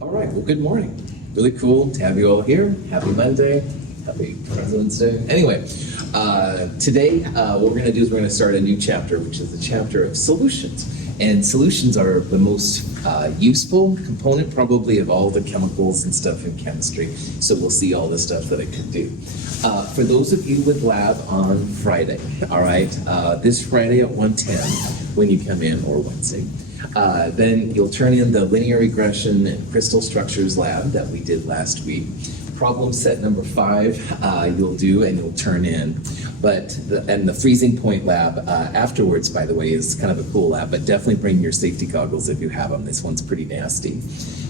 All right, well, good morning. Really cool to have you all here. Happy Monday. Happy President's Day. Anyway, today what we're going to do is we're going to start a new chapter, which is the chapter of solutions. And solutions are the most useful component probably of all the chemicals and stuff in chemistry. So we'll see all the stuff that it can do. For those of you with lab on Friday, all right, this Friday at 1:10 when you come in, or Wednesday, then you'll turn in the linear regression and crystal structures lab that we did last week. Problem set number 5 you'll do and you'll turn in. And the freezing point lab afterwards, by the way, is kind of a cool lab, but definitely bring your safety goggles if you have them. This one's pretty nasty.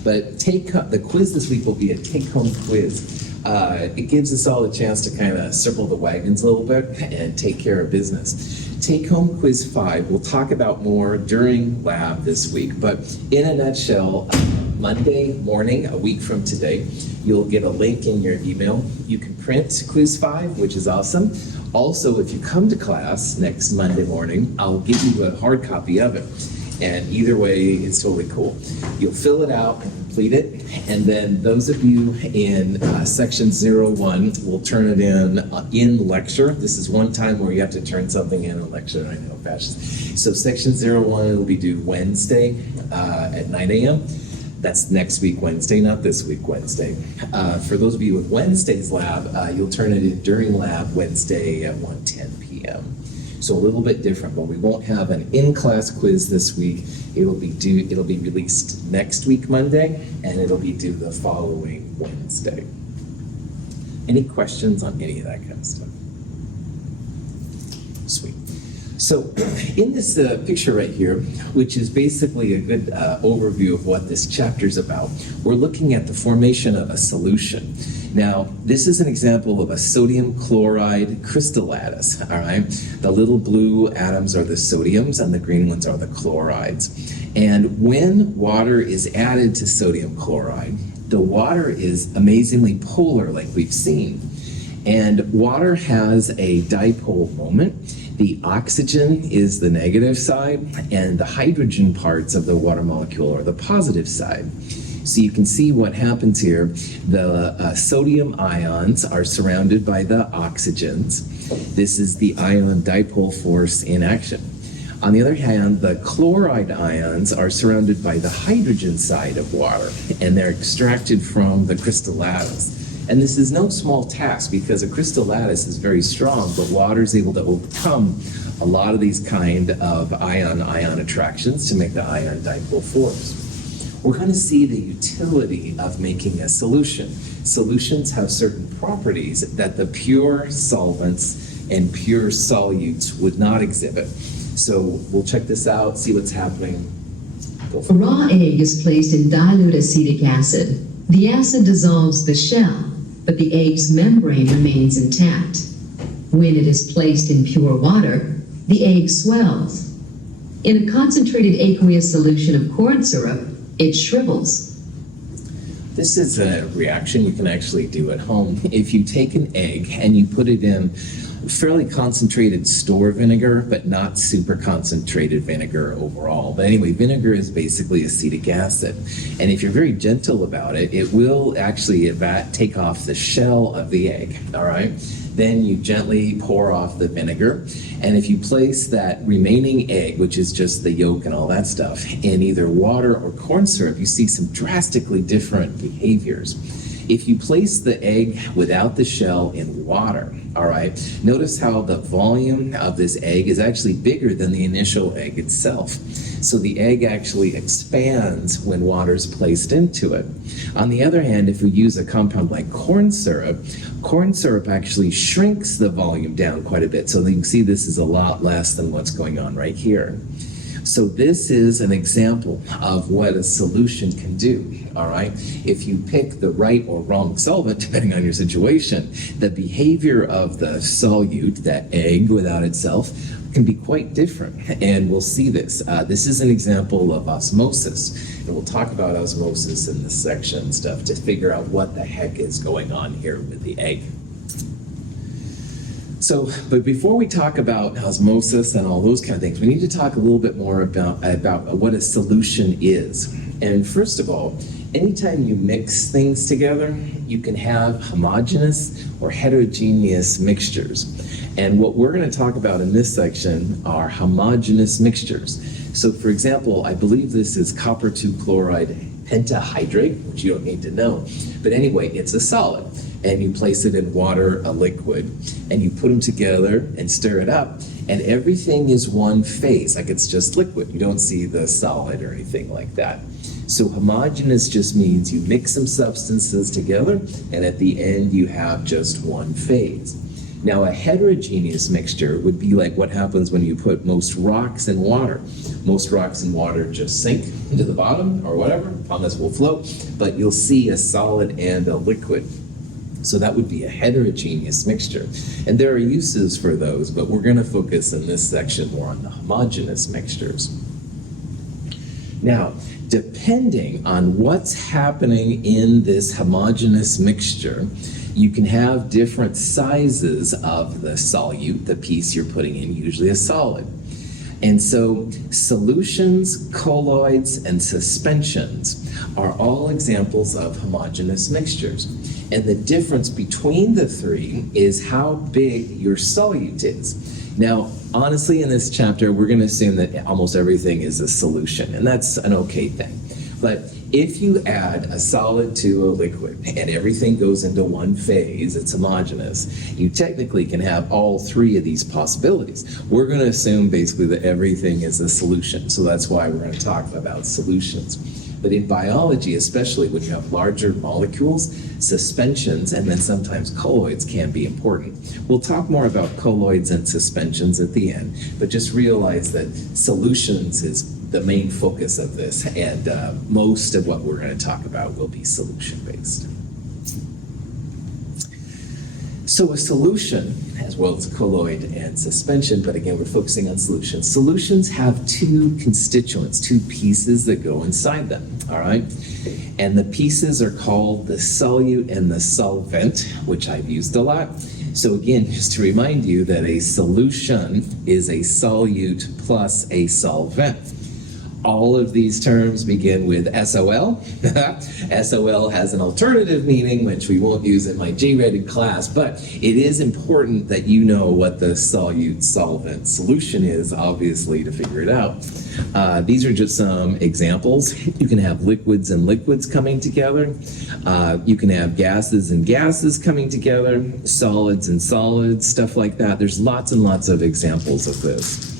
But the quiz this week will be a take-home quiz. It gives us all a chance to kind of circle the wagons a little bit and take care of business. Take-home quiz 5, we'll talk about more during lab this week, but in a nutshell, Monday morning, a week from today, you'll get a link in your email. You can print quiz 5, which is awesome. Also, if you come to class next Monday morning, I'll give you a hard copy of it. And either way, it's totally cool. You'll fill it out and complete it. And then those of you in section 01 will turn it in lecture. This is one time where you have to turn something in a lecture. I know, fascist. So section 01 will be due Wednesday at 9 a.m. That's next week Wednesday, not this week Wednesday. For those of you with Wednesday's lab, you'll turn it in during lab Wednesday at 1:10 p.m. So a little bit different, but we won't have an in-class quiz this week. It'll be released next week Monday, and it'll be due the following Wednesday. Any questions on any of that kind of stuff? Sweet. So in this picture right here, which is basically a good overview of what this chapter is about, we're looking at the formation of a solution. Now, this is an example of a sodium chloride crystal lattice, all right? The little blue atoms are the sodiums and the green ones are the chlorides. And when water is added to sodium chloride, the water is amazingly polar like we've seen. And water has a dipole moment. The oxygen is the negative side, and the hydrogen parts of the water molecule are the positive side. So you can see what happens here. The sodium ions are surrounded by the oxygens. This is the ion dipole force in action. On the other hand, the chloride ions are surrounded by the hydrogen side of water, and they're extracted from the crystal lattice. And this is no small task because a crystal lattice is very strong, but water is able to overcome a lot of these kind of ion-ion attractions to make the ion dipole force. We're going to see the utility of making a solution. Solutions have certain properties that the pure solvents and pure solutes would not exhibit. So we'll check this out, see what's happening. A raw egg is placed in dilute acetic acid. The acid dissolves the shell, but the egg's membrane remains intact. When it is placed in pure water, the egg swells. In a concentrated aqueous solution of corn syrup, it shrivels. This is a reaction you can actually do at home. If you take an egg and you put it in fairly concentrated store vinegar, but not super concentrated vinegar overall. But anyway, vinegar is basically acetic acid. And if you're very gentle about it, it will actually take off the shell of the egg, all right? Then you gently pour off the vinegar. And if you place that remaining egg, which is just the yolk and all that stuff, in either water or corn syrup, you see some drastically different behaviors. If you place the egg without the shell in water, all right, notice how the volume of this egg is actually bigger than the initial egg itself. So the egg actually expands when water is placed into it. On the other hand, if we use a compound like corn syrup actually shrinks the volume down quite a bit. So you can see this is a lot less than what's going on right here. So this is an example of what a solution can do, all right? If you pick the right or wrong solvent, depending on your situation, the behavior of the solute, that egg without itself, can be quite different, and we'll see this. This is an example of osmosis, and we'll talk about osmosis in this section and stuff to figure out what the heck is going on here with the egg. So, but before we talk about osmosis and all those kind of things, we need to talk a little bit more about what a solution is. And first of all, anytime you mix things together, you can have homogeneous or heterogeneous mixtures. And what we're going to talk about in this section are homogeneous mixtures. So for example, I believe this is copper 2 chloride pentahydrate, which you don't need to know. But anyway, it's a solid. And you place it in water, a liquid, and you put them together and stir it up, and everything is one phase, like it's just liquid. You don't see the solid or anything like that. So homogeneous just means you mix some substances together, and at the end you have just one phase. Now a heterogeneous mixture would be like what happens when you put most rocks in water. Most rocks in water just sink into the bottom or whatever, pumice will float, but you'll see a solid and a liquid. So that would be a heterogeneous mixture. And there are uses for those, but we're going to focus in this section more on the homogeneous mixtures. Now, depending on what's happening in this homogeneous mixture, you can have different sizes of the solute, the piece you're putting in, usually a solid. And so solutions, colloids, and suspensions are all examples of homogeneous mixtures. And the difference between the three is how big your solute is. Now, honestly, in this chapter, we're going to assume that almost everything is a solution, and that's an okay thing. But if you add a solid to a liquid and everything goes into one phase, it's homogeneous, you technically can have all three of these possibilities. We're going to assume basically that everything is a solution, so that's why we're going to talk about solutions. But in biology, especially when you have larger molecules, suspensions and then sometimes colloids can be important. We'll talk more about colloids and suspensions at the end, but just realize that solutions is the main focus of this, and most of what we're going to talk about will be solution-based. So a solution, as well as colloid and suspension, but again, we're focusing on solutions. Solutions have two constituents, two pieces that go inside them, all right? And the pieces are called the solute and the solvent, which I've used a lot. So again, just to remind you that a solution is a solute plus a solvent. All of these terms begin with SOL. SOL has an alternative meaning, which we won't use in my G-rated class, but it is important that you know what the solute solvent solution is, obviously, to figure it out. These are just some examples. You can have liquids and liquids coming together. You can have gases and gases coming together, solids and solids, stuff like that. There's lots and lots of examples of this.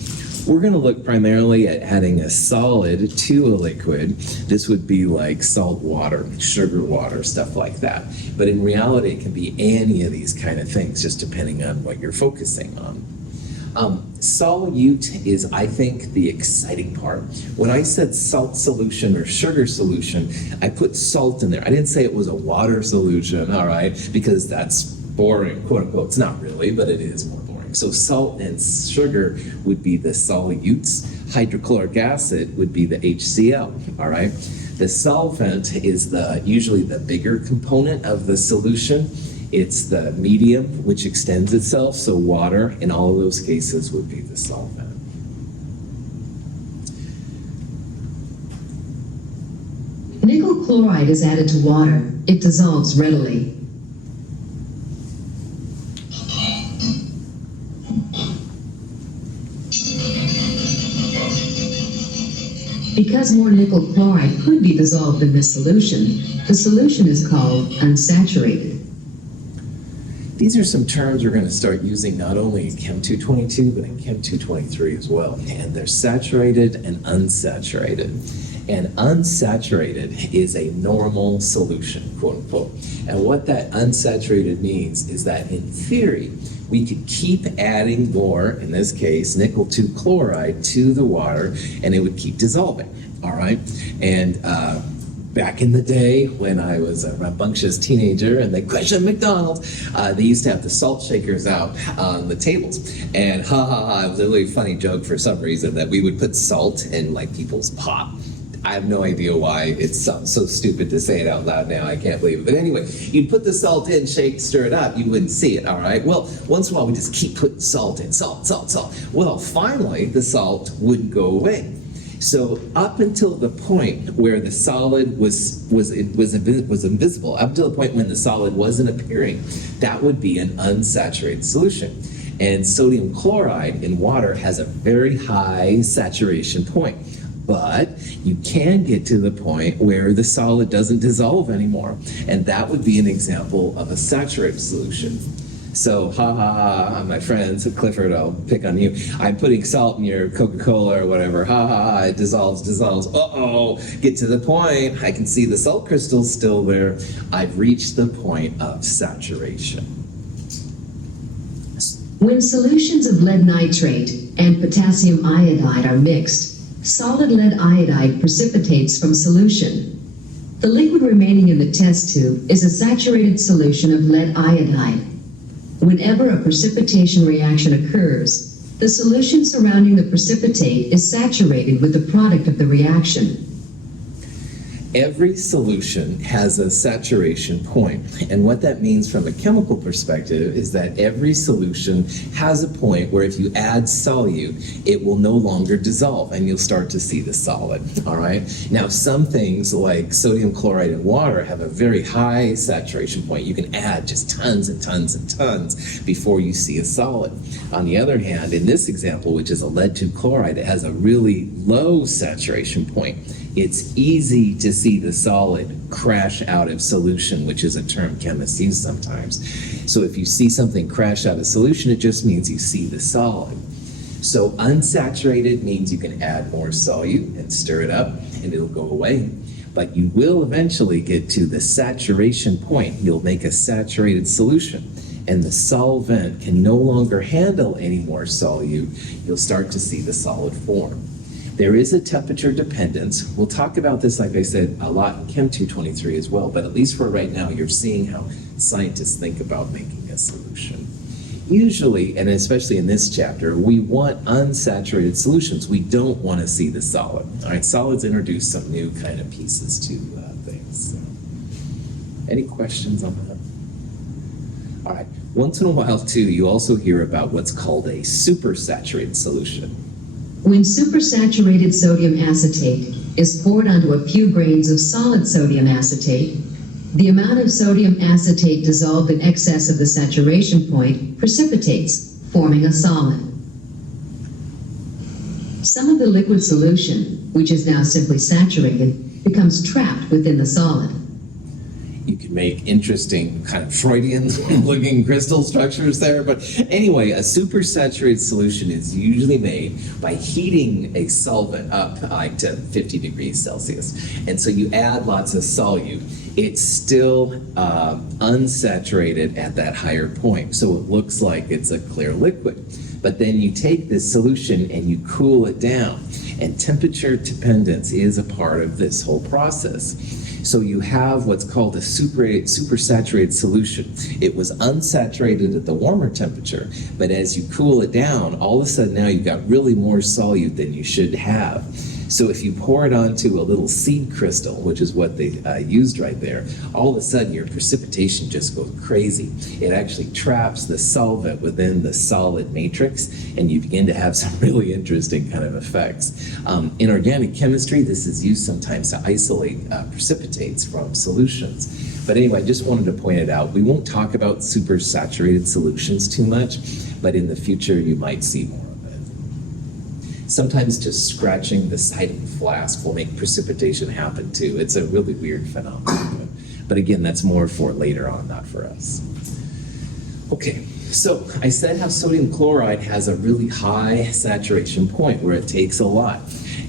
We're going to look primarily at adding a solid to a liquid. This would be like salt water, sugar water, stuff like that. But in reality, it can be any of these kind of things, just depending on what you're focusing on. Solute is, I think, the exciting part. When I said salt solution or sugar solution, I put salt in there. I didn't say it was a water solution, all right, because that's boring, quote unquote. It's not really, but it is more boring. So salt and sugar would be the solutes. Hydrochloric acid would be the HCl, all right? The solvent is usually the bigger component of the solution. It's the medium which extends itself, so water in all of those cases would be the solvent. Nickel chloride is added to water. It dissolves readily. Because more nickel chloride could be dissolved in this solution, the solution is called unsaturated. These are some terms we're going to start using not only in Chem 222, but in Chem 223 as well. And they're saturated and unsaturated. And unsaturated is a normal solution, quote unquote. And what that unsaturated means is that in theory, we could keep adding more, in this case, nickel 2 chloride to the water, and it would keep dissolving, all right? And back in the day when I was a rambunctious teenager and they questioned McDonald's, they used to have the salt shakers out on the tables. And it was a really funny joke for some reason that we would put salt in like people's pop. I have no idea why. It's so stupid to say it out loud now. I can't believe it. But anyway, you'd put the salt in, shake, stir it up. You wouldn't see it, all right? Well, once in a while, we just keep putting salt in. Salt, salt, salt. Well, finally, the salt wouldn't go away. So up until the point where the solid was invisible, up until the point when the solid wasn't appearing, that would be an unsaturated solution. And sodium chloride in water has a very high saturation point. But you can get to the point where the solid doesn't dissolve anymore. And that would be an example of a saturated solution. So, my friends, Clifford, I'll pick on you. I'm putting salt in your Coca-Cola or whatever. It dissolves. Uh-oh, get to the point. I can see the salt crystals still there. I've reached the point of saturation. When solutions of lead nitrate and potassium iodide are mixed, solid lead iodide precipitates from solution. The liquid remaining in the test tube is a saturated solution of lead iodide. Whenever a precipitation reaction occurs, the solution surrounding the precipitate is saturated with the product of the reaction. Every solution has a saturation point, and what that means from a chemical perspective is that every solution has a point where if you add solute, it will no longer dissolve and you'll start to see the solid, all right? Now, some things like sodium chloride in water have a very high saturation point. You can add just tons and tons and tons before you see a solid. On the other hand, in this example, which is a lead-2 chloride, it has a really low saturation point. It's easy to see the solid crash out of solution, which is a term chemists use sometimes. So if you see something crash out of solution, it just means you see the solid. So unsaturated means you can add more solute and stir it up and it'll go away. But you will eventually get to the saturation point. You'll make a saturated solution and the solvent can no longer handle any more solute. You'll start to see the solid form. There is a temperature dependence. We'll talk about this, like I said, a lot in Chem 223 as well, but at least for right now, you're seeing how scientists think about making a solution. Usually, and especially in this chapter, we want unsaturated solutions. We don't want to see the solid. All right, solids introduce some new kind of pieces to things. So. Any questions on that? All right, once in a while, too, you also hear about what's called a supersaturated solution. When supersaturated sodium acetate is poured onto a few grains of solid sodium acetate, the amount of sodium acetate dissolved in excess of the saturation point precipitates, forming a solid. Some of the liquid solution, which is now simply saturated, becomes trapped within the solid. You can make interesting kind of Freudian-looking crystal structures there. But anyway, a supersaturated solution is usually made by heating a solvent up like to 50 degrees Celsius. And so you add lots of solute. It's still unsaturated at that higher point. So it looks like it's a clear liquid. But then you take this solution and you cool it down. And temperature dependence is a part of this whole process. So you have what's called a supersaturated solution. It was unsaturated at the warmer temperature, but as you cool it down, all of a sudden now you've got really more solute than you should have. So if you pour it onto a little seed crystal, which is what they used right there, all of a sudden your precipitation just goes crazy. It actually traps the solvent within the solid matrix, and you begin to have some really interesting kind of effects. In organic chemistry, this is used sometimes to isolate precipitates from solutions. But anyway, I just wanted to point it out. We won't talk about supersaturated solutions too much, but in the future you might see more. Sometimes just scratching the side of the flask will make precipitation happen too. It's a really weird phenomenon. But again, that's more for later on, not for us. Okay, so I said how sodium chloride has a really high saturation point where it takes a lot.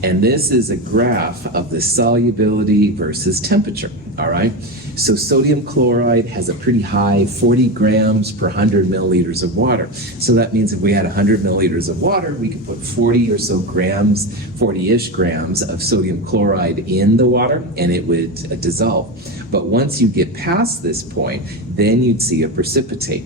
And this is a graph of the solubility versus temperature, all right? So sodium chloride has a pretty high 40 grams per 100 milliliters of water. So that means if we had 100 milliliters of water, we could put 40 or so grams, 40-ish grams of sodium chloride in the water and it would dissolve. But once you get past this point, then you'd see a precipitate.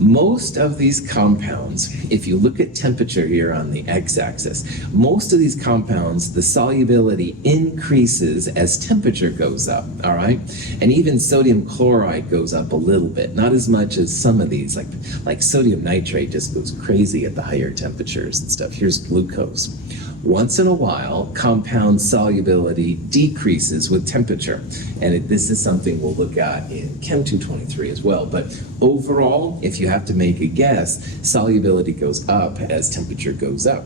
Most of these compounds, if you look at temperature here on the x-axis, most of these compounds, the solubility increases as temperature goes up, all right? And even sodium chloride goes up a little bit, not as much as some of these, like sodium nitrate just goes crazy at the higher temperatures and stuff. Here's glucose. Once in a while, compound solubility decreases with temperature. And this is something we'll look at in Chem 223 as well. But overall, if you have to make a guess, solubility goes up as temperature goes up.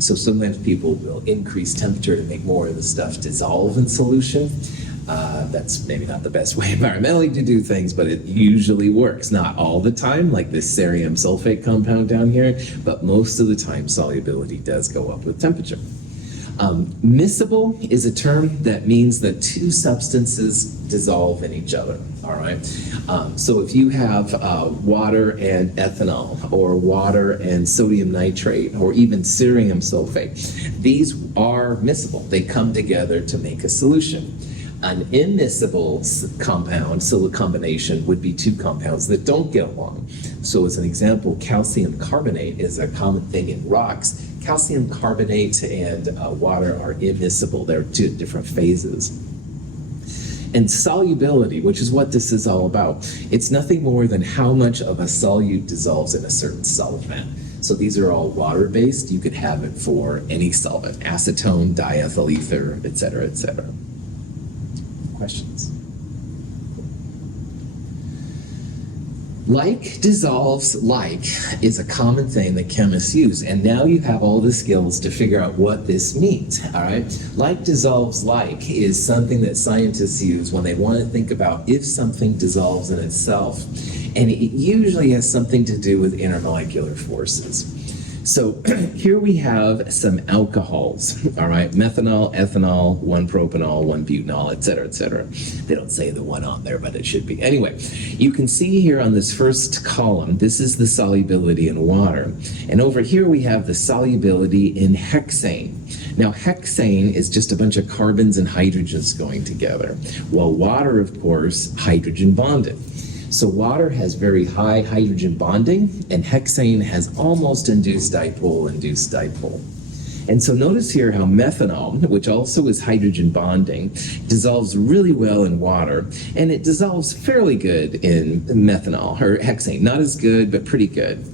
So sometimes people will increase temperature to make more of the stuff dissolve in solution. That's maybe not the best way environmentally to do things, but it usually works. Not all the time, like this cerium sulfate compound down here, but most of the time solubility does go up with temperature. Miscible is a term that means that two substances dissolve in each other, all right? So if you have water and ethanol, or water and sodium nitrate, or even cerium sulfate, these are miscible. They come together to make a solution. An immiscible compound, so a combination, would be two compounds that don't get along. So as an example, calcium carbonate is a common thing in rocks. Calcium carbonate and water are immiscible. They're two different phases. And solubility, which is what this is all about, it's nothing more than how much of a solute dissolves in a certain solvent. So these are all water-based. You could have it for any solvent, acetone, diethyl ether, et cetera, et cetera. Questions? Like dissolves like is a common thing that chemists use, and now you have all the skills to figure out what this means, all right? Like dissolves like is something that scientists use when they want to think about if something dissolves in itself, and it usually has something to do with intermolecular forces. So here we have some alcohols, all right? Methanol, ethanol, 1-propanol, 1-butanol, et cetera, et cetera. They don't say the one on there, but it should be. Anyway, you can see here on this first column, this is the solubility in water. And over here we have the solubility in hexane. Now, hexane is just a bunch of carbons and hydrogens going together, while water, of course, hydrogen bonded. So water has very high hydrogen bonding, and hexane has almost induced dipole. And so notice here how methanol, which also is hydrogen bonding, dissolves really well in water, and it dissolves fairly good in methanol, or hexane. Not as good, but pretty good.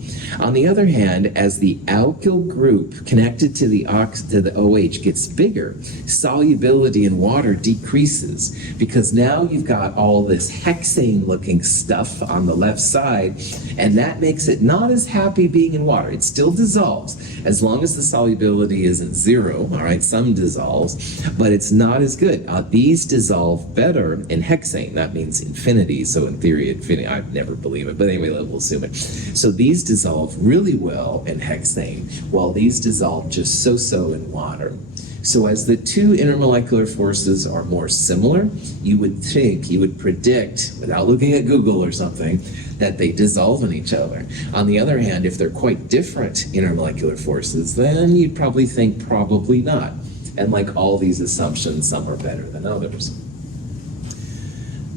On the other hand, as the alkyl group connected to the OH gets bigger, solubility in water decreases, because now you've got all this hexane-looking stuff on the left side, and that makes it not as happy being in water. It still dissolves, as long as the solubility isn't zero, all right, some dissolves, but it's not as good. These dissolve better in hexane. That means infinity, so in theory, infinity, I'd never believe it, but anyway, we'll assume it. So these dissolve really well in hexane, while these dissolve just so-so in water. So as the two intermolecular forces are more similar, you would think, you would predict, without looking at Google or something, that they dissolve in each other. On the other hand, if they're quite different intermolecular forces, then you'd probably think probably not. And like all these assumptions, some are better than others.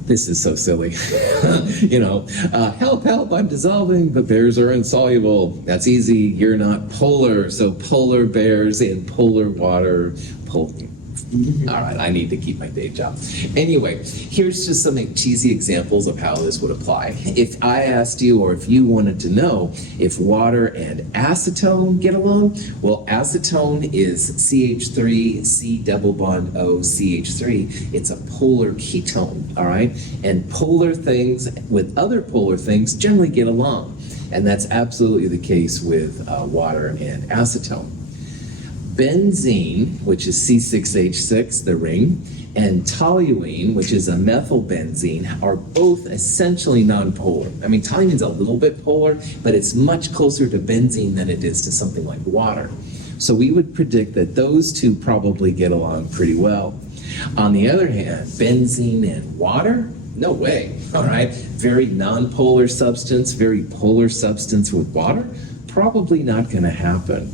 This is so silly. Help, help, I'm dissolving, but bears are insoluble. That's easy, you're not polar, so polar bears in polar water. All right, I need to keep my day job. Anyway, here's just some cheesy examples of how this would apply. If I asked you, or if you wanted to know if water and acetone get along, well, acetone is CH3, C double bond O, CH3. It's a polar ketone, all right? And polar things with other polar things generally get along. And that's absolutely the case with water and acetone. Benzene, which is C6H6, the ring, and toluene, which is a methylbenzene, are both essentially nonpolar. I mean, toluene's a little bit polar, but it's much closer to benzene than it is to something like water. So we would predict that those two probably get along pretty well. On the other hand, benzene and water, no way, all right? Very nonpolar substance, very polar substance with water, probably not gonna happen.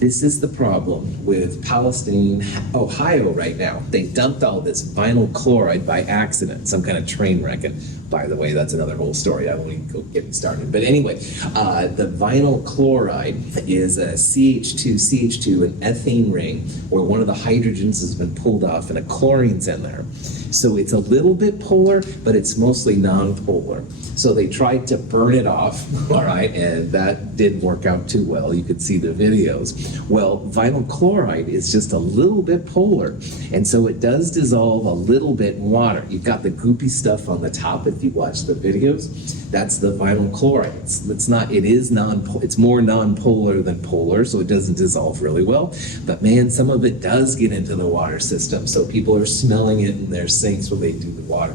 This is the problem with Palestine, Ohio right now. They dumped all this vinyl chloride by accident, some kind of train wreck. And by the way, that's another whole story. I won't even go get me started. But anyway, the vinyl chloride is a CH2, an ethane ring, where one of the hydrogens has been pulled off and a chlorine's in there. So it's a little bit polar, but it's mostly non-polar. So they tried to burn it off, all right, and that didn't work out too well. You could see the videos. Well, vinyl chloride is just a little bit polar, and so it does dissolve a little bit in water. You've got the goopy stuff on the top if you watch the videos. That's the vinyl chloride. It's more non-polar than polar, so it doesn't dissolve really well. But man, some of it does get into the water system, so people are smelling it in their sinks when they do the water.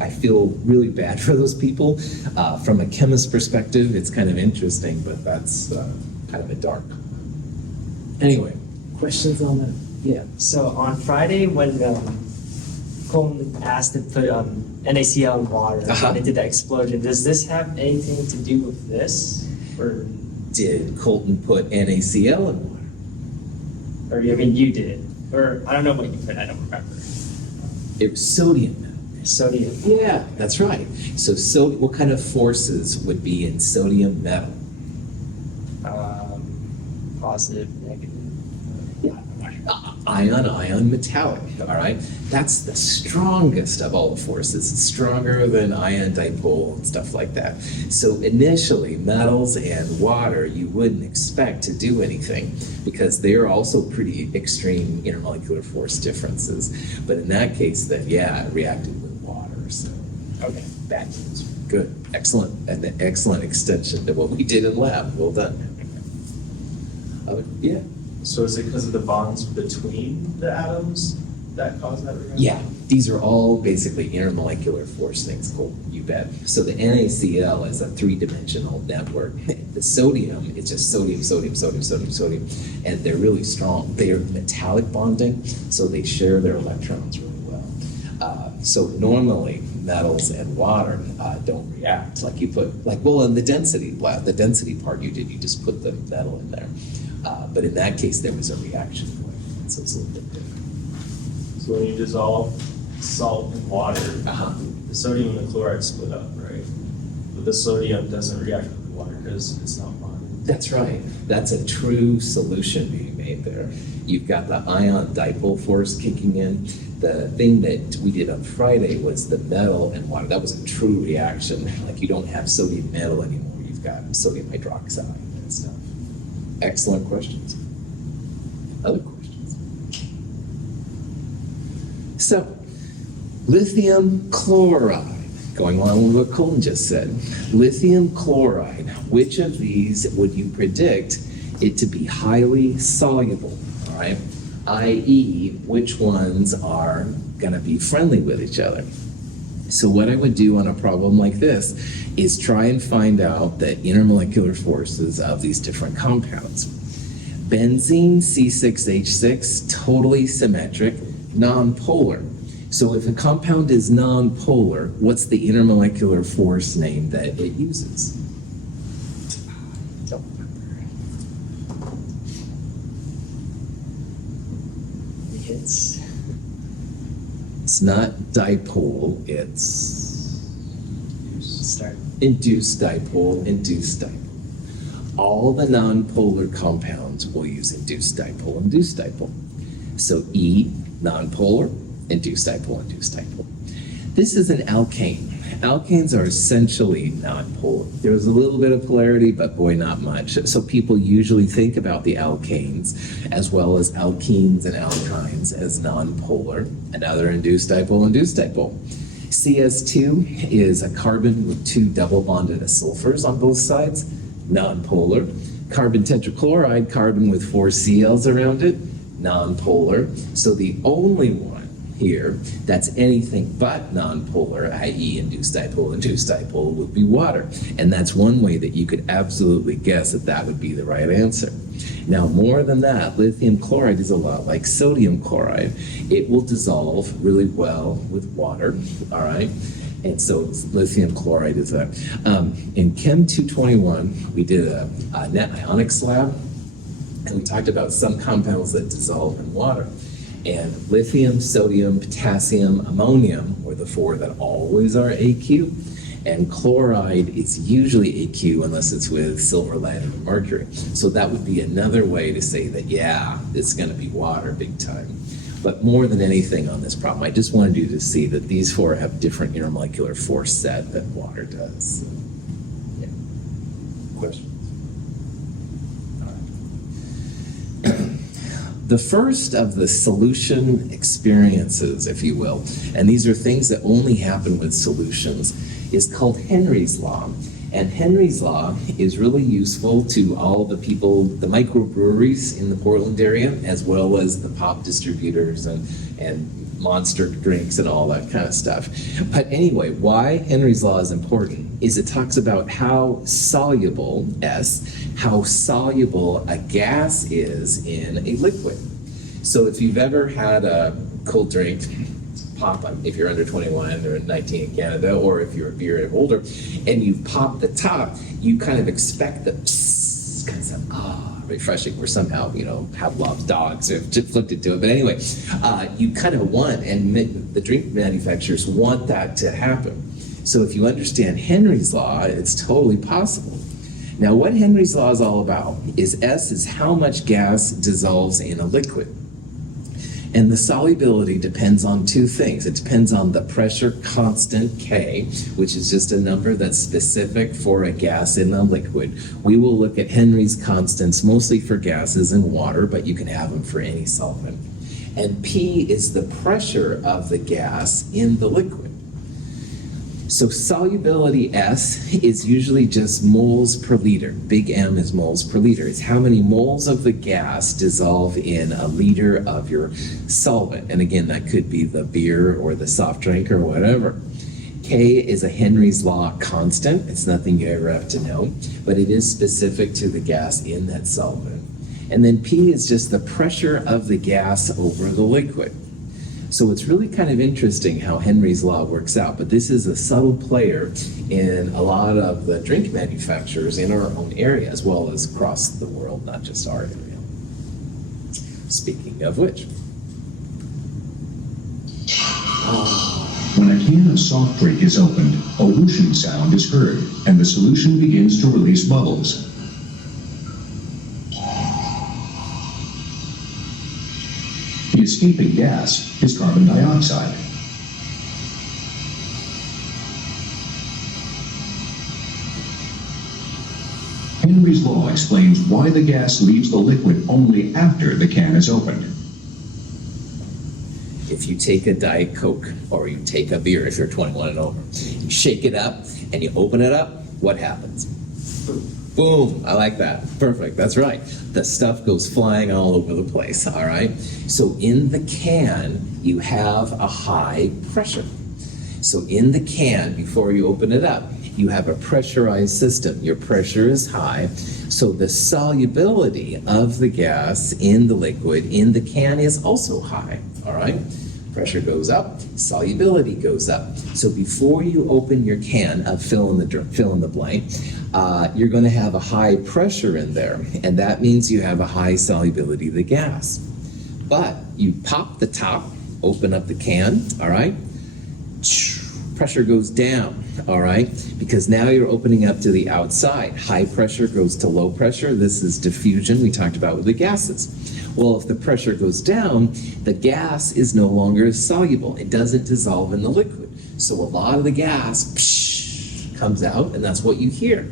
I feel really bad for those people. From a chemist perspective, it's kind of interesting, but that's kind of a dark. Anyway, questions on that? Yeah. So on Friday, when Colton asked to put NaCl in water, and it did that explosion, does this have anything to do with this? Or Did Colton put NaCl in water? I mean, you did. Or I don't know what you put, I don't remember. It was sodium. Sodium. Yeah, that's right. So what kind of forces would be in sodium metal? Positive, negative. Yeah. Ion metallic, all right? That's the strongest of all the forces. It's stronger than ion dipole and stuff like that. So initially, metals and water, you wouldn't expect to do anything because they're also pretty extreme intermolecular force differences. But in that case, then yeah, it reacted with water. So Okay. bad news. Good. Excellent. An excellent extension to what we did in lab. Well done. Yeah. So is it because of the bonds between the atoms that cause that reaction? Yeah, these are all basically intermolecular force things. Cool, you bet. So the NaCl is a three-dimensional network. The sodium, it's just sodium, and they're really strong. They're metallic bonding, so they share their electrons really well. So normally metals and water don't react like you put, in the density part you did, you just put the metal in there. But in that case, there was a reaction point, so it's a little bit different. So when you dissolve salt in water, Uh-huh. the sodium and the chloride split up, right? But the sodium doesn't react with the water because it's not bonded. That's right. That's a true solution being made there. You've got the ion dipole force kicking in. The thing that we did on Friday was the metal and water. That was a true reaction. Like you don't have sodium metal anymore. You've got sodium hydroxide and stuff. Excellent questions. Other questions? So, lithium chloride. Going along with what Colton just said. Lithium chloride. Which of these would you predict it to be highly soluble? All right. I.e., which ones are going to be friendly with each other? So what I would do on a problem like this is try and find out the intermolecular forces of these different compounds. Benzene, C6H6, totally symmetric, nonpolar. So if a compound is nonpolar, what's the intermolecular force name that it uses? Don't remember. It's not dipole, it's induced dipole. All the nonpolar compounds will use induced dipole. So E, nonpolar, induced dipole. This is an alkane. Alkanes are essentially nonpolar. There's a little bit of polarity, but boy, not much. So people usually think about the alkanes as well as alkenes and alkynes as nonpolar. Another induced dipole. CS2 is a carbon with two double bonded sulfurs on both sides, nonpolar. Carbon tetrachloride, carbon with 4 Cls around it, nonpolar. So the only one here that's anything but nonpolar, i.e. induced dipole, would be water. And that's one way that you could absolutely guess that that would be the right answer. Now, more than that, lithium chloride is a lot like sodium chloride. It will dissolve really well with water, all right? And so lithium chloride is that. In Chem 221, we did a net ionics lab, and we talked about some compounds that dissolve in water. And lithium, sodium, potassium, ammonium were the 4 that always are AQ. And chloride is usually AQ unless it's with silver, lead, or mercury. So that would be another way to say that, yeah, it's going to be water big time. But more than anything on this problem, I just wanted you to see that these four have different intermolecular force set than water does. Yeah. Questions? All right. The first of the solution experiences, if you will, and these are things that only happen with solutions, is called Henry's Law. And Henry's Law is really useful to all the people, the microbreweries in the Portland area, as well as the pop distributors and monster drinks and all that kind of stuff. But anyway, why Henry's Law is important is it talks about how soluble, how soluble a gas is in a liquid. So if you've ever had a cold drink, pop, if you're under 21 or 19 in Canada, or if you're a beer older, and you pop the top, you kind of expect the psst, kind of sound, refreshing, or somehow, have loved dogs have inflicted to it. But anyway, you kind of want, and the drink manufacturers want that to happen. So if you understand Henry's Law, it's totally possible. Now, what Henry's Law is all about is S is how much gas dissolves in a liquid. And the solubility depends on two things. It depends on the pressure constant K, which is just a number that's specific for a gas in a liquid. We will look at Henry's constants mostly for gases and water, but you can have them for any solvent. And P is the pressure of the gas in the liquid. So solubility S is usually just moles per liter. Big M is moles per liter. It's how many moles of the gas dissolve in a liter of your solvent. And again, that could be the beer or the soft drink or whatever. K is a Henry's Law constant. It's nothing you ever have to know, but it is specific to the gas in that solvent. And then P is just the pressure of the gas over the liquid. So it's really kind of interesting how Henry's Law works out, but this is a subtle player in a lot of the drink manufacturers in our own area, as well as across the world, not just our area. Speaking of which. When a can of soft drink is opened, a whooshing sound is heard, and the solution begins to release bubbles. The escaping gas is carbon dioxide. Henry's Law explains why the gas leaves the liquid only after the can is opened. If you take a Diet Coke, or you take a beer if you're 21 and over, you shake it up and you open it up, what happens? Boom, I like that. Perfect, that's right. The stuff goes flying all over the place, all right? So in the can, you have a high pressure. So in the can, before you open it up, you have a pressurized system. Your pressure is high, so the solubility of the gas in the liquid in the can is also high, all right? Pressure goes up, solubility goes up. So before you open your can of fill in the blank, you're going to have a high pressure in there, and that means you have a high solubility of the gas. But you pop the top, open up the can, all right? Pressure goes down, all right? Because now you're opening up to the outside. High pressure goes to low pressure. This is diffusion we talked about with the gases. Well, if the pressure goes down, the gas is no longer soluble. It doesn't dissolve in the liquid. So a lot of the gas comes out, and that's what you hear.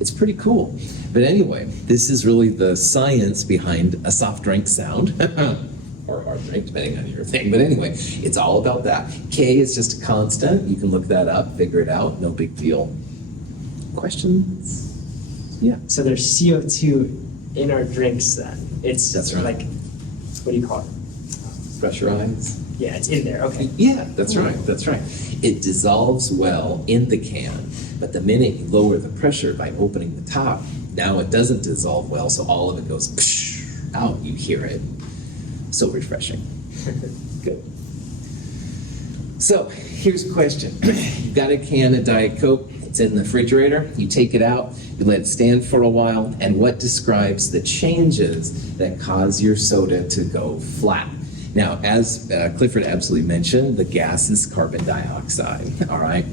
It's pretty cool. But anyway, this is really the science behind a soft drink sound. Or hard drink, depending on your thing. But anyway, it's all about that. K is just a constant. You can look that up, figure it out. No big deal. Questions? Yeah. So there's CO2 in our drinks then. That's right. Like, what do you call it? Pressurized? Yeah, it's in there. Okay. Yeah, that's right. That's right. It dissolves well in the can, but the minute you lower the pressure by opening the top, now it doesn't dissolve well, so all of it goes out. You hear it. So refreshing. Good. So here's a question. You've got a can of Diet Coke. It's in the refrigerator. You take it out. You let it stand for a while. And what describes the changes that cause your soda to go flat? Now, as Clifford absolutely mentioned, the gas is carbon dioxide, all right?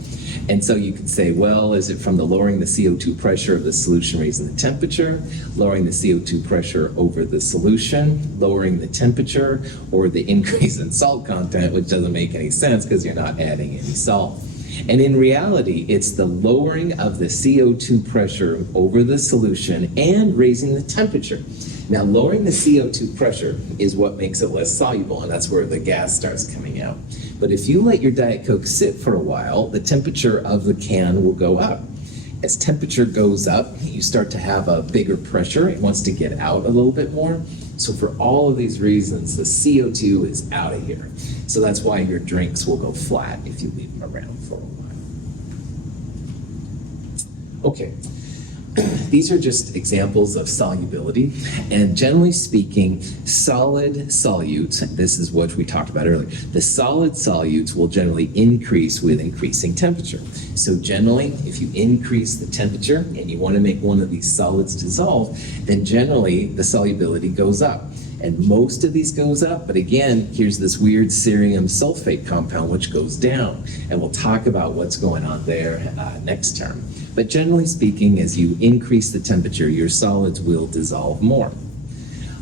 And so you could say, well, is it from the lowering the CO2 pressure of the solution raising the temperature, lowering the CO2 pressure over the solution, lowering the temperature, or the increase in salt content, which doesn't make any sense because you're not adding any salt. And in reality, it's the lowering of the CO2 pressure over the solution and raising the temperature. Now, lowering the CO2 pressure is what makes it less soluble, and that's where the gas starts coming out. But if you let your Diet Coke sit for a while, the temperature of the can will go up. As temperature goes up, you start to have a bigger pressure. It wants to get out a little bit more. So for all of these reasons, the CO2 is out of here. So that's why your drinks will go flat if you leave them around for a while. Okay. These are just examples of solubility, and generally speaking, solid solutes, this is what we talked about earlier, the solid solutes will generally increase with increasing temperature. So generally, if you increase the temperature and you want to make one of these solids dissolve, then generally the solubility goes up. And most of these goes up, but again, here's this weird cerium sulfate compound which goes down, and we'll talk about what's going on there next term. But generally speaking, as you increase the temperature, your solids will dissolve more.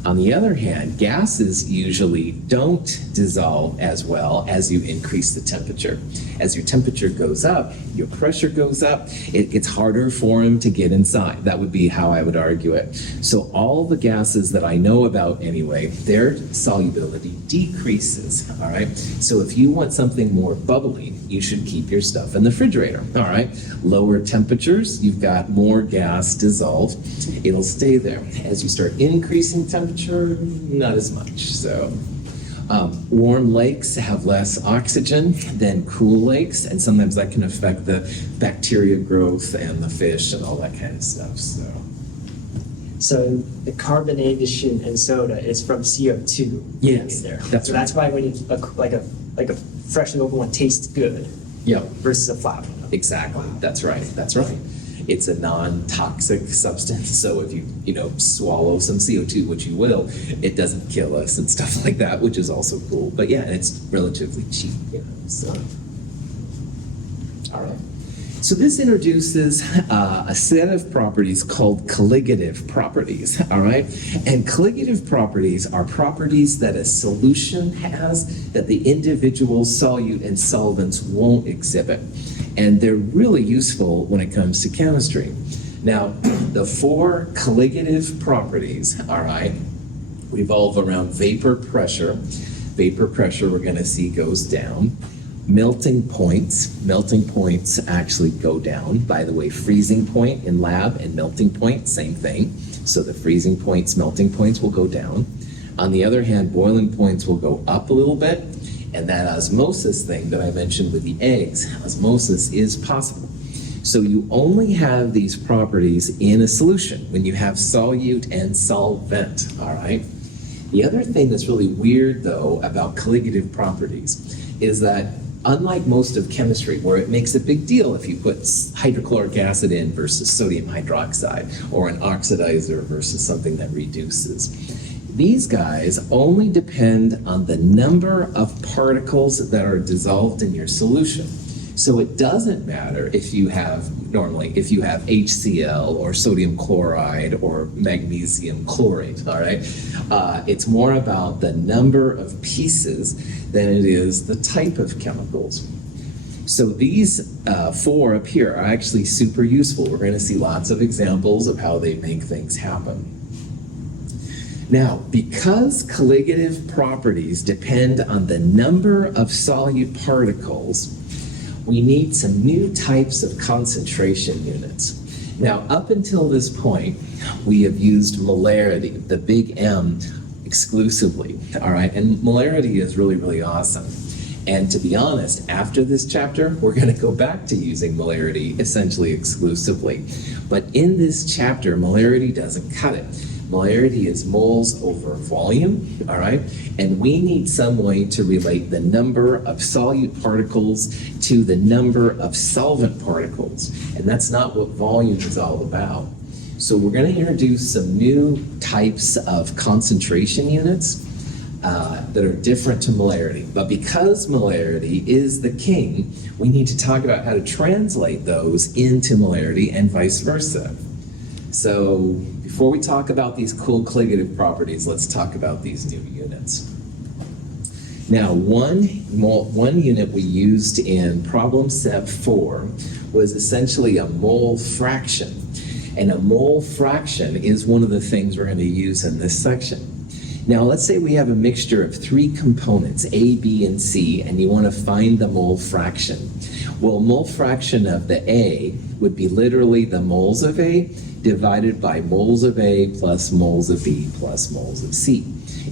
On the other hand, gases usually don't dissolve as well as you increase the temperature. As your temperature goes up, your pressure goes up, it's harder for them to get inside. That would be how I would argue it. So all the gases that I know about anyway, their solubility decreases, all right? So if you want something more bubbly, you should keep your stuff in the refrigerator, all right? Lower temperatures, you've got more gas dissolved. It'll stay there. As you start increasing temperature, not as much. So warm lakes have less oxygen than cool lakes, and sometimes that can affect the bacteria growth and the fish and all that kind of stuff. So the carbonation in soda is from CO2. Yes, in there. that's so right. that's why when you like a freshly opened one tastes good. Yep. Versus a flat one. Exactly. That's right. That's right. It's a non-toxic substance, so if you swallow some CO2, which you will, it doesn't kill us and stuff like that, which is also cool. But yeah, it's relatively cheap. So, all right. So this introduces a set of properties called colligative properties. All right, and colligative properties are properties that a solution has that the individual solute and solvents won't exhibit. And they're really useful when it comes to chemistry. Now, the four colligative properties, all right, revolve around vapor pressure. Vapor pressure, we're going to see, goes down. Melting points actually go down. By the way, freezing point in lab and melting point, same thing. So the freezing points, melting points will go down. On the other hand, boiling points will go up a little bit. And that osmosis thing that I mentioned with the eggs, osmosis is possible. So you only have these properties in a solution when you have solute and solvent, all right? The other thing that's really weird, though, about colligative properties is that unlike most of chemistry, where it makes a big deal if you put hydrochloric acid in versus sodium hydroxide, or an oxidizer versus something that reduces, these guys only depend on the number of particles that are dissolved in your solution. So it doesn't matter if you have HCl or sodium chloride or magnesium chlorate, all right? It's more about the number of pieces than it is the type of chemicals. So these four up here are actually super useful. We're going to see lots of examples of how they make things happen. Now, because colligative properties depend on the number of solute particles, we need some new types of concentration units. Now, up until this point, we have used molarity, the big M, exclusively, all right? And molarity is really, really awesome. And to be honest, after this chapter, we're going to go back to using molarity essentially exclusively. But in this chapter, molarity doesn't cut it. Molarity is moles over volume, all right? And we need some way to relate the number of solute particles to the number of solvent particles. And that's not what volume is all about. So we're going to introduce some new types of concentration units. that are different to molarity. But because molarity is the king, we need to talk about how to translate those into molarity and vice versa. So before we talk about these cool colligative properties, let's talk about these new units. Now, one unit we used in problem set 4 was essentially a mole fraction. And a mole fraction is one of the things we're going to use in this section. Now, let's say we have a mixture of 3 components, A, B, and C, and you want to find the mole fraction. Well, mole fraction of the A would be literally the moles of A divided by moles of A plus moles of B plus moles of C.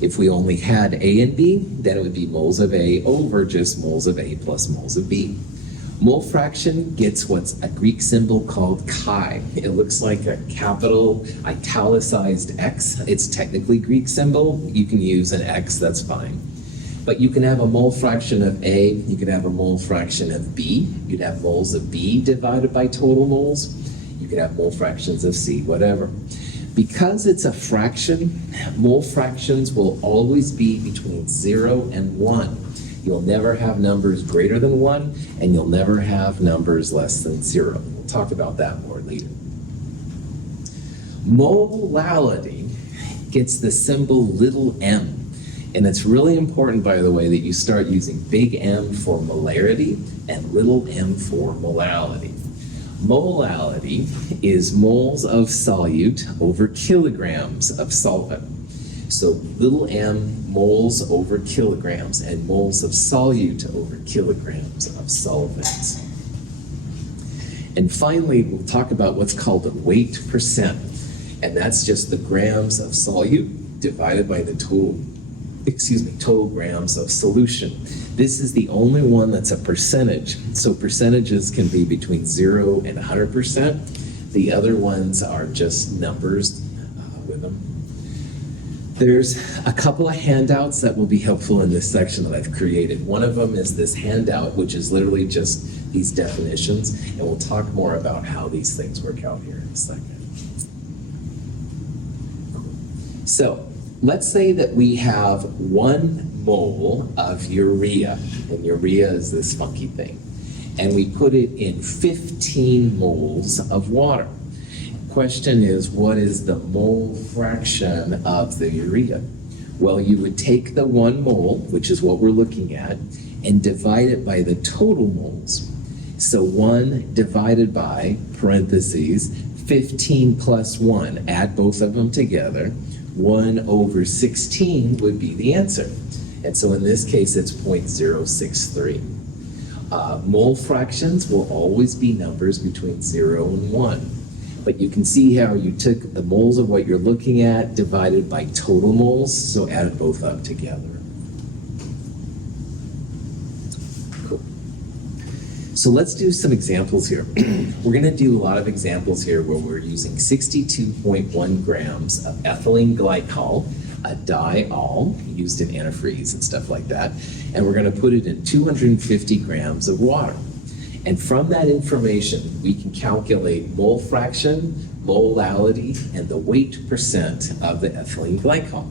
If we only had A and B, then it would be moles of A over just moles of A plus moles of B. Mole fraction gets what's a Greek symbol called chi. It looks like a capital italicized X. It's technically Greek symbol. You can use an X, that's fine. But you can have a mole fraction of A, you could have a mole fraction of B, you'd have moles of B divided by total moles, you could have mole fractions of C, whatever. Because it's a fraction, mole fractions will always be between 0 and 1. You'll never have numbers greater than 1, and you'll never have numbers less than 0. We'll talk about that more later. Molality gets the symbol little m. And it's really important, by the way, that you start using big M for molarity and little m for molality. Molality is moles of solute over kilograms of solvent. So little m moles over kilograms and moles of solute over kilograms of solvents. And finally, we'll talk about what's called a weight percent. And that's just the grams of solute divided by the total grams of solution. This is the only one that's a percentage. So percentages can be between 0 and 100%. The other ones are just numbers with them. There's a couple of handouts that will be helpful in this section that I've created. One of them is this handout, which is literally just these definitions, and we'll talk more about how these things work out here in a second. So, let's say that we have 1 mole of urea, and urea is this funky thing, and we put it in 15 moles of water. Question is, what is the mole fraction of the urea? Well, you would take the 1 mole, which is what we're looking at, and divide it by the total moles. So 1 divided by, parentheses, 15 plus 1, add both of them together, 1 over 16 would be the answer. And so in this case, it's 0.063. Mole fractions will always be numbers between 0 and 1. But you can see how you took the moles of what you're looking at divided by total moles, so add both up together. Cool. So let's do some examples here. We're going to do a lot of examples here where we're using 62.1 grams of ethylene glycol, a diol, used in antifreeze and stuff like that, and we're going to put it in 250 grams of water. And from that information, we can calculate mole fraction, molality, and the weight percent of the ethylene glycol.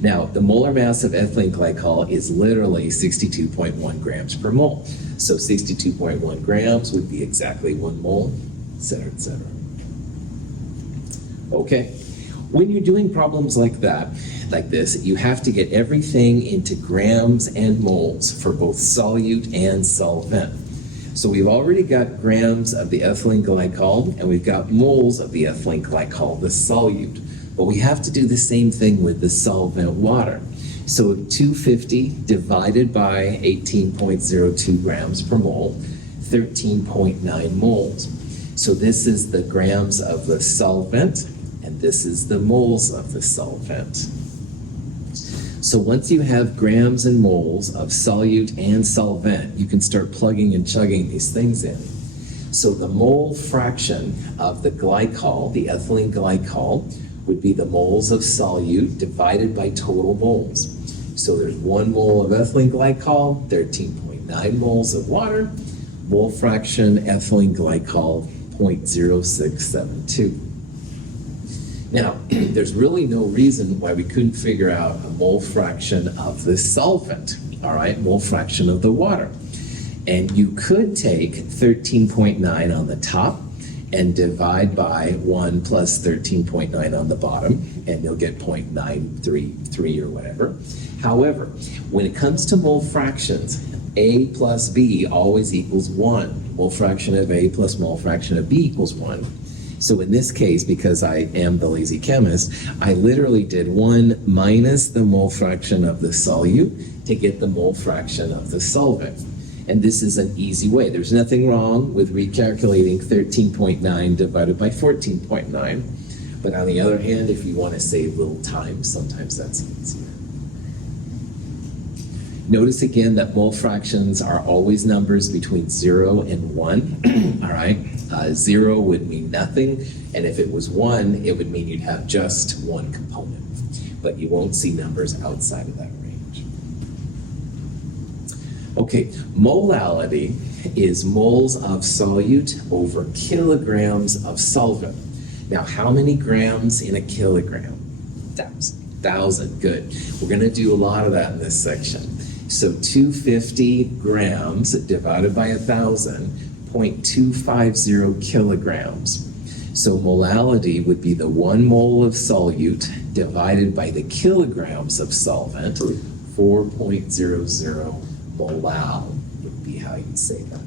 Now, the molar mass of ethylene glycol is literally 62.1 grams per mole. So 62.1 grams would be exactly 1 mole, et cetera, et cetera. Okay, when you're doing problems like that, like this, you have to get everything into grams and moles for both solute and solvent. So we've already got grams of the ethylene glycol, and we've got moles of the ethylene glycol, the solute. But we have to do the same thing with the solvent water. So 250 divided by 18.02 grams per mole, 13.9 moles. So this is the grams of the solvent, and this is the moles of the solvent. So once you have grams and moles of solute and solvent, you can start plugging and chugging these things in. So the mole fraction of the glycol, the ethylene glycol, would be the moles of solute divided by total moles. So there's 1 mole of ethylene glycol, 13.9 moles of water, mole fraction ethylene glycol 0.0672. Now, there's really no reason why we couldn't figure out a mole fraction of the solvent, all right, mole fraction of the water. And you could take 13.9 on the top and divide by 1 plus 13.9 on the bottom, and you'll get 0.933 or whatever. However, when it comes to mole fractions, A plus B always equals 1. Mole fraction of A plus mole fraction of B equals 1. So in this case, because I am the lazy chemist, I literally did 1 minus the mole fraction of the solute to get the mole fraction of the solvent. And this is an easy way. There's nothing wrong with recalculating 13.9 divided by 14.9. But on the other hand, if you want to save little time, sometimes that's easier. Notice again that mole fractions are always numbers between 0 and 1, all right? 0 would mean nothing, and if it was 1, it would mean you'd have just one component. But you won't see numbers outside of that range. Okay, molality is moles of solute over kilograms of solvent. Now, how many grams in a kilogram? 1,000, good. We're gonna do a lot of that in this section. So 250 grams divided by 1,000, 0.250 kilograms. So molality would be the 1 mole of solute divided by the kilograms of solvent, 4.00 molal would be how you'd say that.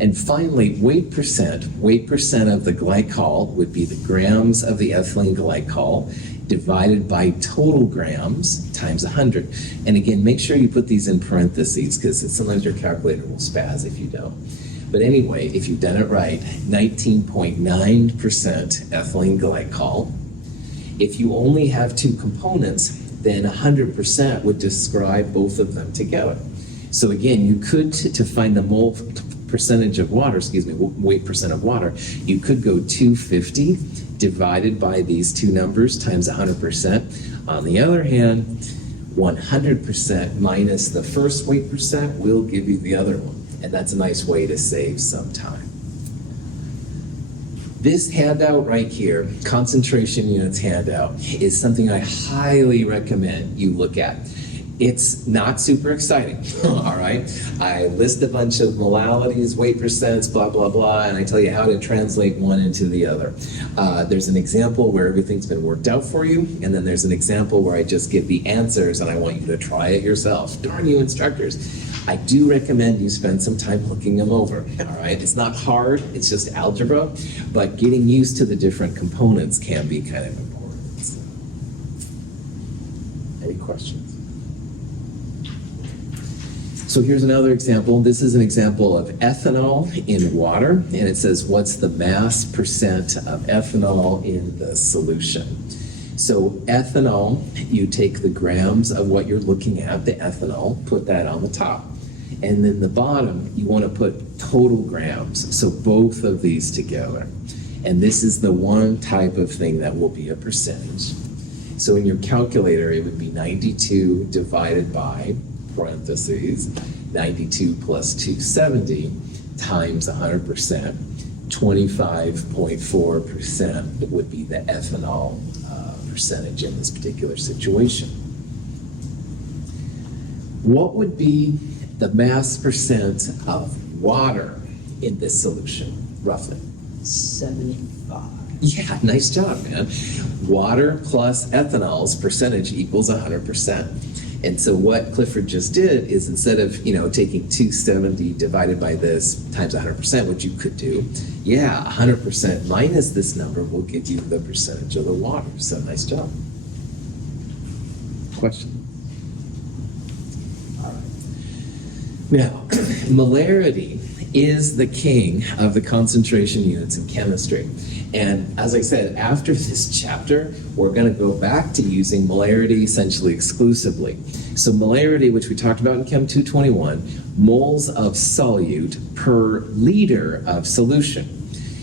And finally, weight percent. Weight percent of the glycol would be the grams of the ethylene glycol divided by total grams times 100. And again, make sure you put these in parentheses because sometimes your calculator will spaz if you don't. But anyway, if you've done it right, 19.9% ethylene glycol. If you only have 2 components, then 100% would describe both of them together. So again, you could, to find the mole percentage of water, weight percent of water, you could go 250 divided by these 2 numbers times 100%. On the other hand, 100% minus the first weight percent will give you the other one. And that's a nice way to save some time. This handout right here, concentration units handout, is something I highly recommend you look at. It's not super exciting, all right? I list a bunch of molalities, weight percents, blah, blah, blah, and I tell you how to translate one into the other. There's an example where everything's been worked out for you, and then there's an example where I just give the answers and I want you to try it yourself. Darn you instructors. I do recommend you spend some time looking them over, all right? It's not hard, it's just algebra, but getting used to the different components can be kind of important. So. Any questions? So here's another example. This is an example of ethanol in water, and it says what's the mass percent of ethanol in the solution. So ethanol, you take the grams of what you're looking at, the ethanol, put that on the top. And then the bottom, you want to put total grams, so both of these together. And this is the one type of thing that will be a percentage. So in your calculator, it would be 92 divided by, parentheses, 92 plus 270 times 100%, 25.4% would be the ethanol percentage in this particular situation. What would be the mass percent of water in this solution, roughly? 75. Yeah, nice job, man. Water plus ethanol's percentage equals 100%. And so what Clifford just did is instead of, taking 270 divided by this times 100%, what you could do, 100% minus this number will give you the percentage of the water. So nice job. Question? All right. Now, molarity is the king of the concentration units in chemistry. And as I said, after this chapter, we're going to go back to using molarity essentially exclusively. So molarity, which we talked about in Chem 221, moles of solute per liter of solution.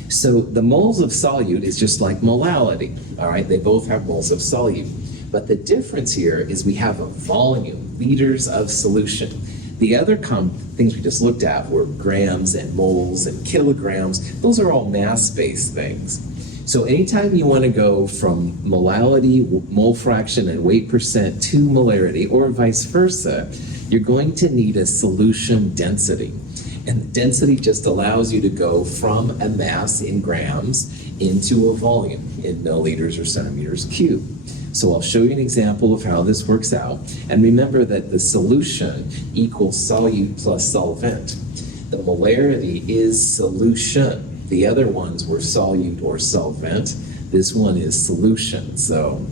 So the moles of solute is just like molality, all right? They both have moles of solute. But the difference here is we have a volume, liters of solution. The other things we just looked at were grams and moles and kilograms. Those are all mass-based things. So anytime you want to go from molality, mole fraction, and weight percent to molarity, or vice versa, you're going to need a solution density. And the density just allows you to go from a mass in grams into a volume in milliliters or centimeters cubed. So I'll show you an example of how this works out. And remember that the solution equals solute plus solvent. The molarity is solution. The other ones were solute or solvent. This one is solution. So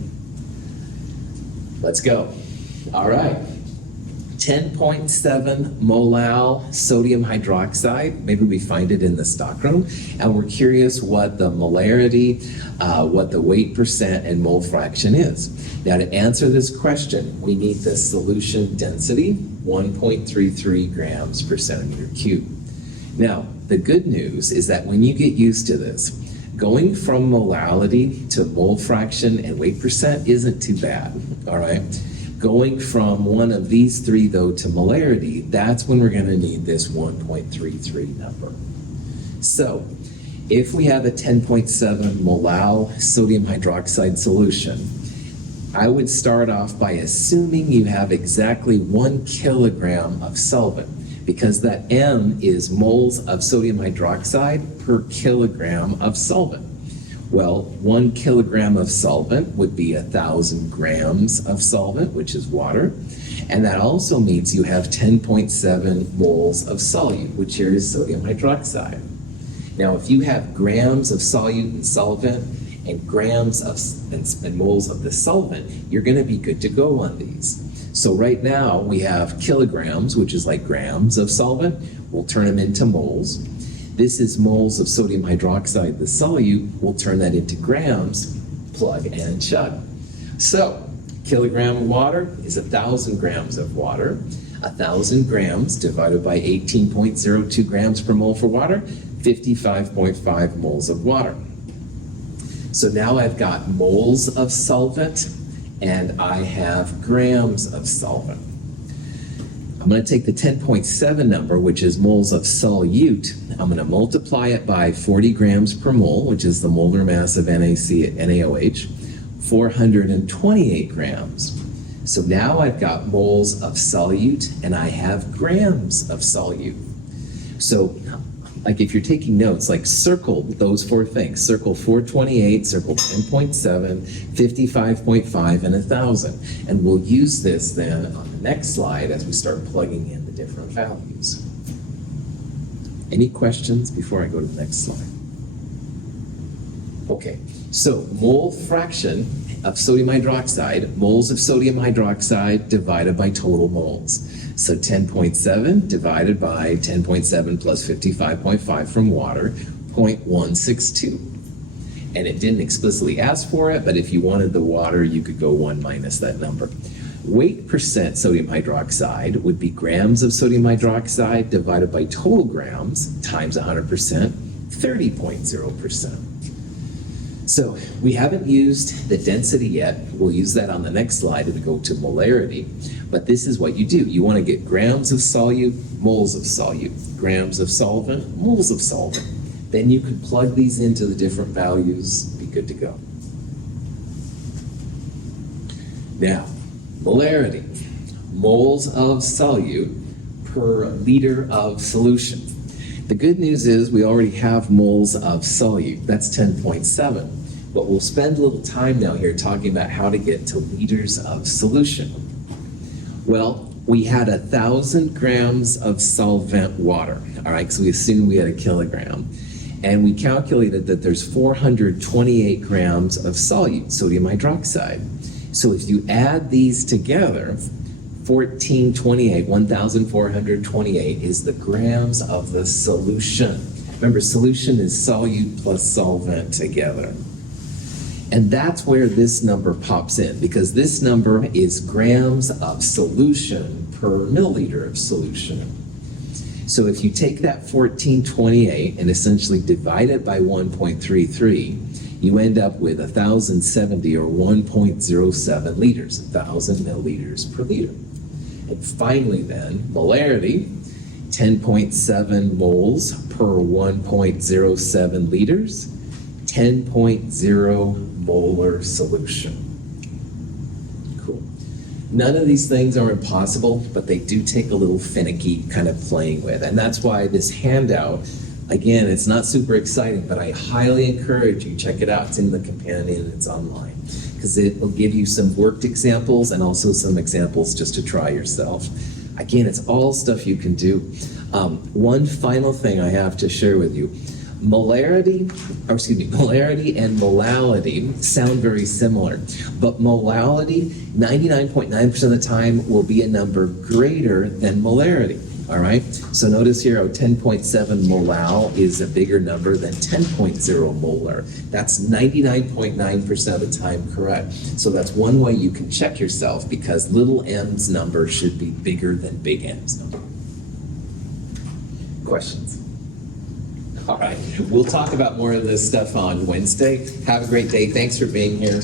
let's go. All right. 10.7 molal sodium hydroxide. Maybe we find it in the stockroom. And we're curious what the molarity, what the weight percent, and mole fraction is. Now, to answer this question, we need the solution density, 1.33 grams per centimeter cubed. Now, the good news is that when you get used to this, going from molality to mole fraction and weight percent isn't too bad, all right? Going from one of these three, though, to molarity, that's when we're going to need this 1.33 number. So, if we have a 10.7 molal sodium hydroxide solution, I would start off by assuming you have exactly 1 kilogram of solvent, because that M is moles of sodium hydroxide per kilogram of solvent. Well, 1 kilogram of solvent would be 1,000 grams of solvent, which is water. And that also means you have 10.7 moles of solute, which here is sodium hydroxide. Now, if you have grams of solute and solvent and grams of and moles of the solvent, you're going to be good to go on these. So right now we have kilograms, which is like grams of solvent. We'll turn them into moles. This is moles of sodium hydroxide, the solute. We'll turn that into grams, plug and chug. So, kilogram of water is 1,000 grams of water. 1,000 grams divided by 18.02 grams per mole for water, 55.5 moles of water. So now I've got moles of solvent and I have grams of solvent. I'm going to take the 10.7 number, which is moles of solute. I'm going to multiply it by 40 grams per mole, which is the molar mass of NaOH, 428 grams. So now I've got moles of solute and I have grams of solute. So like if you're taking notes, like circle those four things. Circle 428, circle 10.7, 55.5, and 1,000. And we'll use this then on the next slide as we start plugging in the different values. Any questions before I go to the next slide? Okay, so mole fraction of sodium hydroxide, moles of sodium hydroxide divided by total moles. So 10.7 divided by 10.7 plus 55.5 from water, 0.162. And it didn't explicitly ask for it, but if you wanted the water, you could go 1 minus that number. Weight percent sodium hydroxide would be grams of sodium hydroxide divided by total grams times 100%, 30.0%. So we haven't used the density yet. We'll use that on the next slide to go to molarity. But this is what you do. You want to get grams of solute, moles of solute, grams of solvent, moles of solvent. Then you can plug these into the different values, be good to go. Now, molarity, moles of solute per liter of solution. The good news is we already have moles of solute. That's 10.7. But we'll spend a little time now here talking about how to get to liters of solution. Well, we had 1,000 grams of solvent water, all right, so we assumed we had a kilogram. And we calculated that there's 428 grams of solute, sodium hydroxide. So if you add these together, 1,428 is the grams of the solution. Remember, solution is solute plus solvent together. And that's where this number pops in, because this number is grams of solution per milliliter of solution. So if you take that 1428 and essentially divide it by 1.33, you end up with 1,070 or 1.07 liters, 1,000 milliliters per liter. And finally then, molarity, 10.7 moles per 1.07 liters, 10.0 molar solution. Cool. None of these things are impossible, but they do take a little finicky kind of playing with. And that's why this handout, again, it's not super exciting, but I highly encourage you, check it out. It's in the companion, it's online. Because it will give you some worked examples and also some examples just to try yourself. Again, it's all stuff you can do. One final thing I have to share with you. Molarity and molality sound very similar, but molality, 99.9% of the time, will be a number greater than molarity. All right, so notice here how 10.7 molal is a bigger number than 10.0 molar. That's 99.9% of the time correct. So that's one way you can check yourself, because little m's number should be bigger than big M's number. Questions? All right, we'll talk about more of this stuff on Wednesday. Have a great day. Thanks for being here.